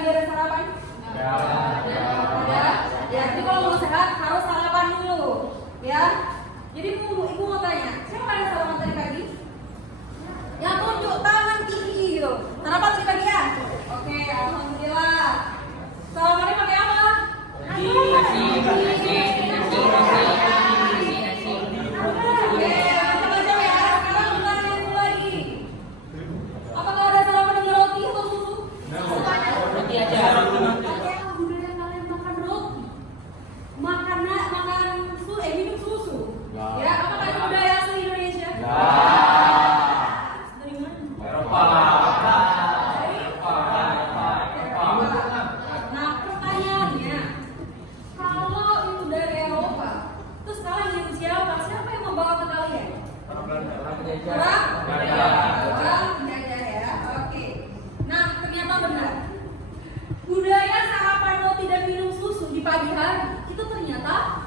pagi ada sarapan? Ada. Ya, jadi kalau mau sehat harus sarapan dulu. Ya. Jadi ibu mau tanya, siapa ada sarapan tadi pagi? Yang tunjuk tangan tinggi gitu. Sarapan tadi pagi ya? Oke, alhamdulillah. Sarapannya pakai apa? Nasi.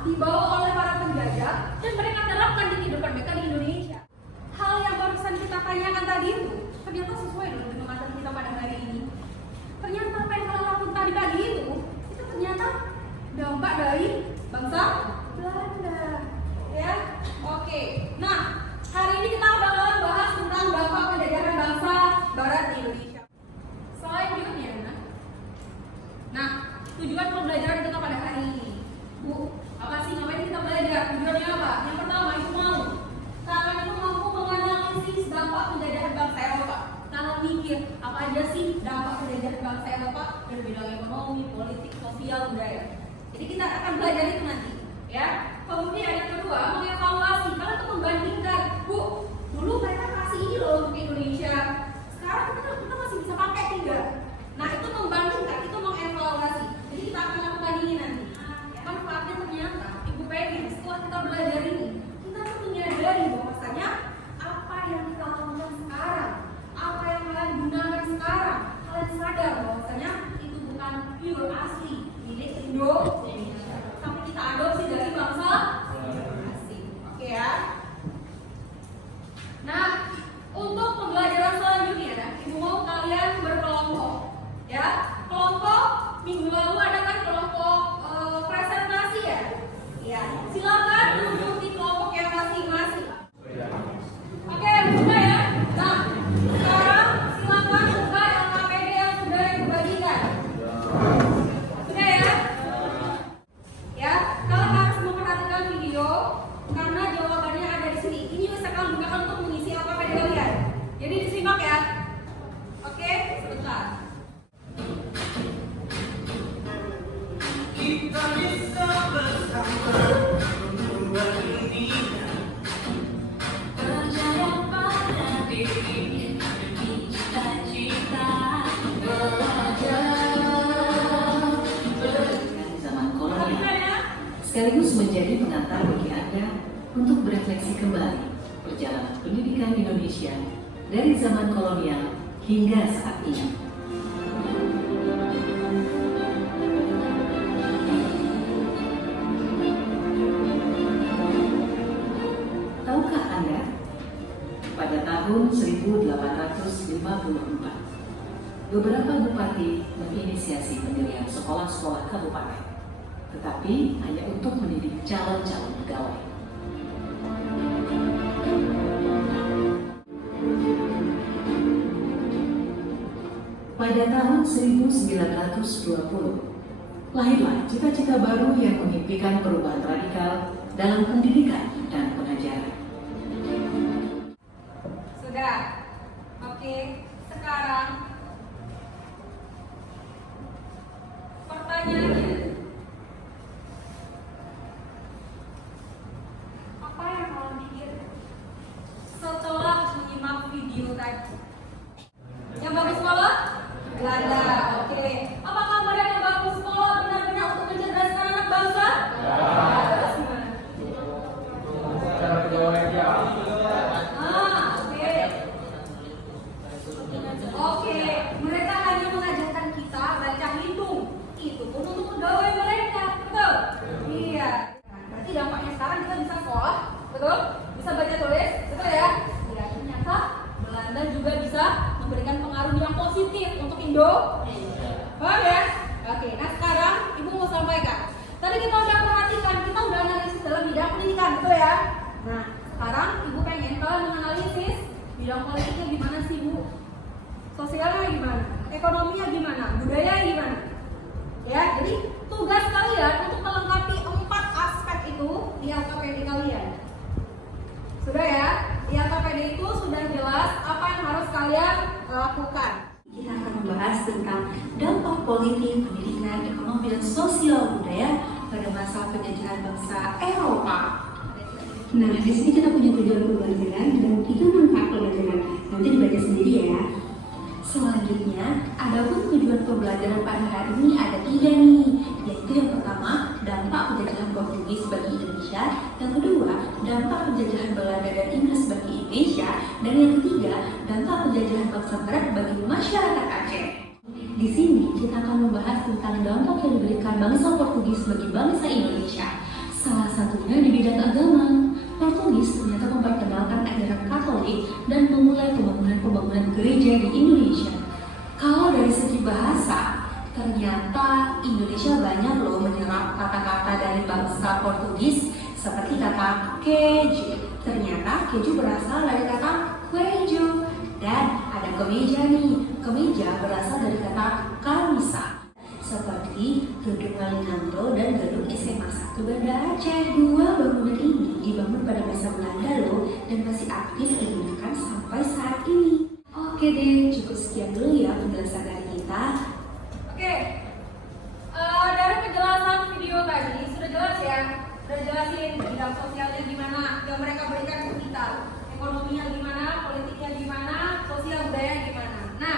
Dibawa oleh para penjajah dan mereka terapkan di kehidupan mereka di Indonesia. Hal yang barusan kita tanyakan tadi itu ternyata sesuai dengan materi kita pada hari ini. Ternyata apa yang kalian lakukan tadi pagi itu ternyata dampak dari bangsa Belanda. Ya, oke. Nah, hari ini kita bakalan bahas tentang dampak penjajahan bangsa Barat di Indonesia. Selanjutnya, nah, tujuan pembelajaran kita pada hari ini, Bu. Apa sih ngapain kita belajar? Tujuannya apa? Yang pertama, itu mau. Kalian itu mampu menganalisis dampak penjajahan bangsa Eropa. Kalian mikir apa aja sih dampak penjajahan bangsa Eropa dari bidang ekonomi, politik, sosial, budaya. Jadi kita akan belajar itu nanti, ya. Kemudian yang kedua, mengevaluasi. Kalian tuh membandingkan, Bu, dulu mereka kasih ini loh untuk Indonesia. Sekarang kita masih bisa pakai tidak? Nah, itu membandingkan, itu mengevaluasi. Jadi kita akan lakukan ini nanti. Manfaatnya ternyata Ibu Peggy setelah kita belajar ini kita tuh menyadari bahwasanya apa yang kita lakukan sekarang, apa yang kalian gunakan sekarang, kalian sadar bahwasanya itu bukan pure asli milik Indonesia, tapi kita adopsi dari bangsa asing. Oke ya. Nah, untuk pembelajaran selanjutnya Ibu mau kalian berkelompok ya. Kelompok minggu lalu ada kan kelompok presentasi ya? Ya, silakan duduk di kelompok yang masing-masing. Oke, buka ya. Nah, sekarang silakan buka LKPD yang sudah dibagikan. Sudah ya? Ya, kalian harus memperhatikan video karena jawabannya ada di sini. Ini misalkan gunakan untuk mengisi LKPD kalian. Jadi disimak ya. Oke, sebentar. Kita bisa bersama membuat dunia percaya pada diri demi cita-cita belajar zaman kolonial sekaligus menjadi pengantar bagi Anda untuk berefleksi kembali perjalanan pendidikan Indonesia dari zaman kolonial hingga saat ini. Tahun 1854, beberapa bupati menginisiasi pendirian sekolah-sekolah kabupaten, tetapi hanya untuk mendidik calon-calon pegawai. Pada tahun 1920, lahirlah cita-cita baru yang memimpikan perubahan radikal dalam pendidikan dan pengajaran. Oke, sekarang pertanyaannya, apa yang kalian pikir setelah menyimak video tadi? Yang bagus sekolah? Belanda. Oke. Apakah mereka bagus sekolah benar-benar untuk mencerdaskan anak bangsa? Oke, mereka hanya mengajarkan kita baca hitung. Itu pun untuk pegawai mereka, betul? Iya. Berarti dampaknya sekarang kita bisa sekolah, betul? Bisa baca tulis, betul ya? Ya, ternyata Belanda juga bisa memberikan pengaruh yang positif untuk Indonesia. Paham ya? Oke, nah sekarang Ibu mau sampaikan. Tadi kita udah perhatikan, kita udah analisis dalam bidang pendidikan, betul ya? Nah, sekarang Ibu pengen kalian menganalisis bidang politiknya gimana sih Bu? Sosialnya gimana? Ekonominya gimana? Budaya gimana? Ya, jadi tugas kalian untuk melengkapi 4 aspek itu di LKPD kalian. Sudah ya? Di LKPD itu sudah jelas apa yang harus kalian lakukan. Kita akan membahas tentang dampak politik, pendidikan, ekonomi, dan sosial budaya pada masa penjajahan bangsa Eropa. Nah, di sini kita punya tujuan pembelajaran dan 3 manfaat pembelajaran. Nanti dibaca sendiri ya. Selanjutnya, adapun tujuan pembelajaran pada hari ini ada 3 nih, yaitu yang pertama, dampak penjajahan Portugis bagi Indonesia, yang kedua, dampak penjajahan Belanda dan Inggris bagi Indonesia, dan yang ketiga, dampak penjajahan bangsa Barat bagi masyarakat Aceh. Di sini kita akan membahas tentang dampak yang diberikan bangsa Portugis bagi bangsa Indonesia. Salah satunya di bidang agama. Portugis ternyata memperkenalkan ajaran Katolik dan memulai pembangunan gereja di Indonesia. Kalau dari segi bahasa, ternyata Indonesia banyak loh menyerap kata-kata dari bangsa Portugis seperti kata keju. Ternyata keju berasal dari kata queijo. Dan ada kemeja nih. Kemeja berasal dari kata kamisa. Seperti gedung Malinanto dan gedung SMA 1 Banda Aceh. 2 bangunan ini dibangun pada masa Belanda loh dan masih aktif digunakan sampai saat ini. Oke deh, cukup sekian dulu ya penjelasan dari kita. Oke, dari penjelasan video tadi sudah jelas ya, sudah jelasin bidang sosialnya gimana yang mereka berikan ke kita, ekonominya gimana, politiknya gimana, sosial budaya gimana. Nah,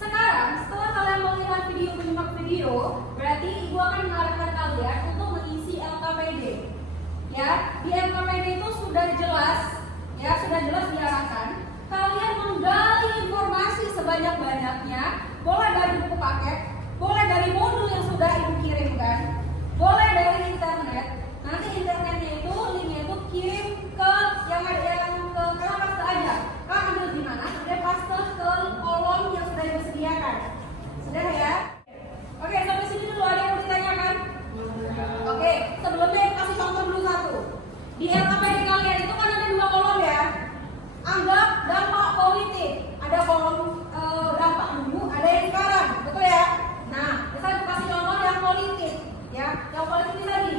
sekarang setelah kalian melihat video, menyimak video, berarti Ibu akan mengarahkan kalian untuk mengisi LKPD. Ya, di LKPD itu sudah jelas, ya sudah jelas diarahkan. Kalian menggali informasi sebanyak-banyaknya, boleh dari buku paket, boleh dari modul yang sudah Ibu kirimkan, boleh dari internet. Nanti internetnya itu, linknya itu kirim ke yang ada yang ke paste aja. Kalian ambil di mana? Sudah paste ke kolom yang sudah Ibu sediakan. Sudah ya? Oke, sampai sini dulu ada yang mau ditanyakan? Oke, sebelumnya kasih contoh dulu satu. Di LKPD kalian itu kan ada 2 kolom ya. Anggap dampak politik. Ada kolom dampak dulu, ada yang sekarang, betul ya? Nah, saya kasih contoh yang politik, ya. Yang politik ini tadi.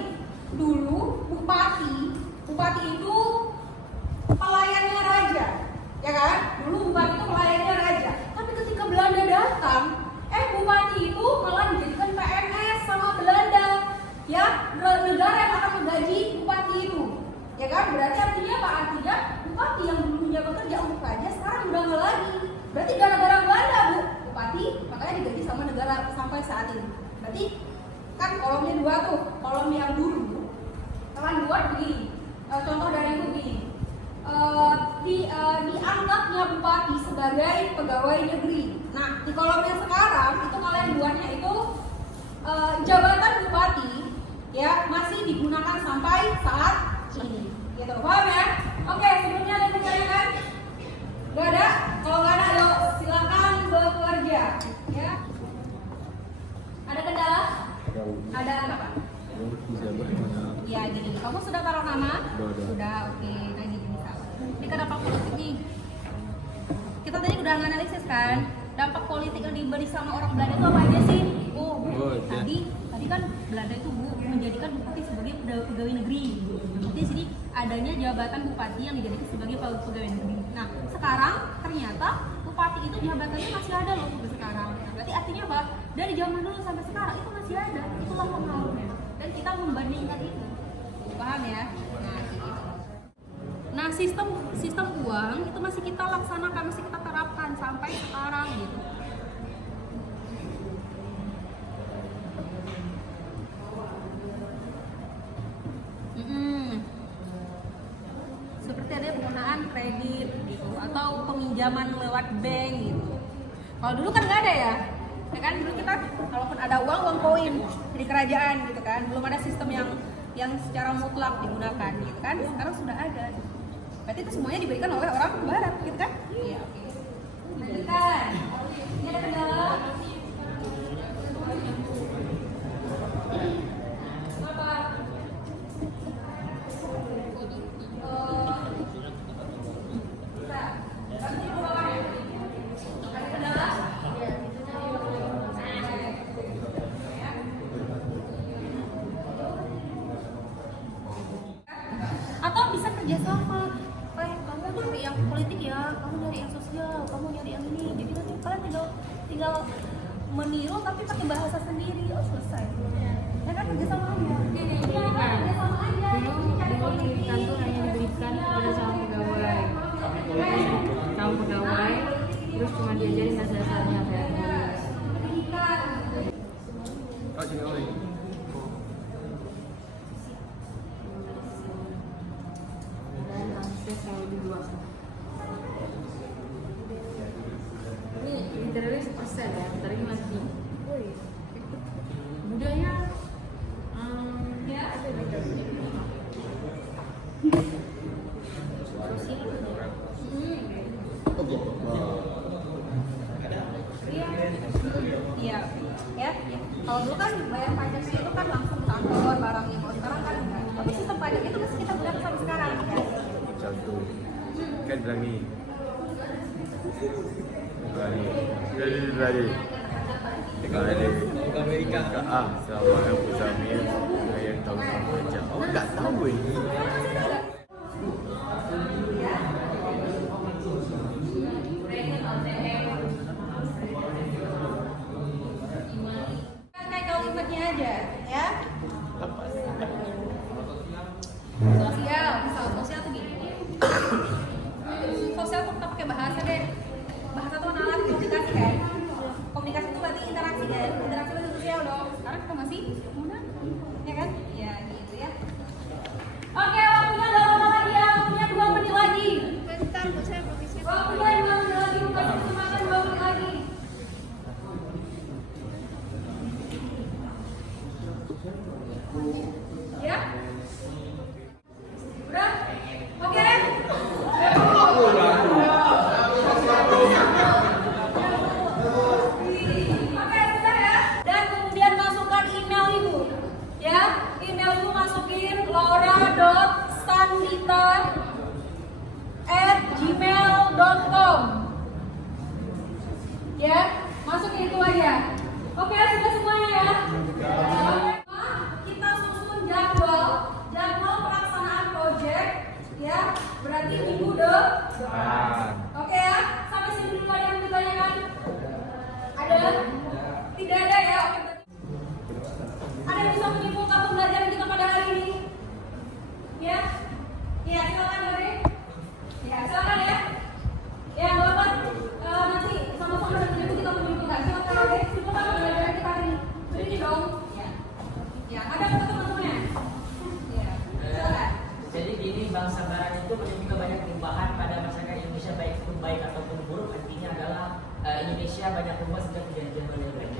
Dulu bupati itu pelayannya raja, ya kan? Dulu bupati itu pelayannya raja. Tapi ketika Belanda datang, bupati itu malah dijadikan PNS sama Belanda, ya. Negara yang akan menggaji bupati itu, ya kan? Berarti artinya apa? Artinya bupati yang dulunya bekerja untuk raja sekarang udah nggak lagi. Berarti gara-gara Belanda Bu, bupati makanya digaji sama negara sampai saat ini. Berarti kan kolomnya 2 tuh, kolom yang dulu kalian buat begini. Contoh dari itu begini. Dianggapnya bupati sebagai pegawai negeri. Nah, di kolom yang sekarang itu kalian buatnya itu jabatan bupati ya masih digunakan sampai saat ini. Gitu, paham ya? Oke, sebelumnya ada yang ditanyakan? Gak ada? Kalau nggak ada, ayo silakan bekerja. Ya. Ada kendala? Ada apa? Ya gini, kamu sudah taruh nama? Sudah, oke. Nah gini misalnya. Ini kan dampak politik nih. Kita tadi udah analisis kan, dampak politik yang diberi sama orang Belanda itu apa aja sih? Tadi kan Belanda itu Bu menjadikan bupati sebagai pegawai negeri. Jadi di sini adanya jabatan bupati yang dijadikan sebagai pegawai negeri. Nah, sekarang ternyata bupati itu jabatannya masih ada loh sampai sekarang. Nah, berarti artinya apa? Dari zaman dulu sampai sekarang itu masih ada. Itulah pengaruhnya. Dan kita membandingkan itu. Paham ya? Nah, gitu. Nah, sistem uang itu masih kita laksanakan, masih kita terapkan sampai sekarang gitu. Seperti ada penggunaan kredit gitu atau peminjaman lewat bank gitu. Kalau dulu kan nggak ada ya kan dulu kita kalaupun ada uang koin di kerajaan gitu kan, belum ada sistem yang secara mutlak digunakan gitu kan. Sekarang sudah ada. Berarti itu semuanya diberikan oleh orang barat gitu kan? Iya, oke. Lanjutkan. Ini ada kendala? nyari yang sosial, kamu nyari yang ini. Jadi nanti kalian tinggal meniru tapi pakai bahasa sendiri. Oh selesai. Ya kan kerja sama aja. Iya kan kerja sama aja. Dulu pendidikan tuh hanya diberikan pada sama pegawai, terus cuma diajarin dasar-dasarnya kayak Oh, sini lagi. dan akses yang lebih luas. Ini literally 1% ya, tadi masih. Budaya, ya ada gitu. Sosial. Iya, ya. Kalau dulu kan bayar pajaknya itu kan langsung ke kantor barangnya. Kalau sekarang kan enggak. Tapi sistem pajak itu masih kita gunakan sampai sekarang. Contoh. Kan bilang ni. Berani. Ada Amerika. Sama yang Zamir yang tahu sama aja. Oh, tak tahu ini. Kayak kalimatnya aja, ya. Sosial tuh gini. Sosial tuh kita pakai bahasa deh. Bahasa tuh alat komunikasi kan. Komunikasi itu berarti interaksi kan. Interaksi itu sosial dong. Sekarang kita masih mana? Ya kan? Ya gitu ya. Oke, waktunya udah lama lagi ya. Waktunya 2 menit lagi. Bentar, Bu, saya belum isi. Waktunya 2 menit lagi. Kasih kesempatan 2 menit lagi. Ya? Udah? Oke? Oke, sudah ya. Dan kemudian masukkan email ibu. Ya, email ibu masukin laura.sandita@gmail.com. Ya, masukin itu aja. Oke, sudah semuanya ya. Oke, kita susun jadwal pelaksanaan proyek. Ya, berarti minggu depan. Oke ya, sampai sini dulu ada yang ditanyakan? Ada? Tidak ada ya? Oke, berarti. Ada yang bisa menyimpulkan pembelajaran kita pada hari ini? Ya? Ya, silakan Dore. Ya, silakan ya. Ya, Bapak, nanti sama-sama dengan ibu kita menyimpulkan. Silakan Dore, simpulkan pembelajaran kita hari ini. Berdiri dong. Ya. Ya, ada apa teman-teman? Ya, silakan. Jadi gini, bangsa barat itu juga banyak perubahan pada masyarakat Indonesia, baik itu baik ataupun buruk. Artinya adalah Indonesia banyak berubah sejak perjanjian Berlin.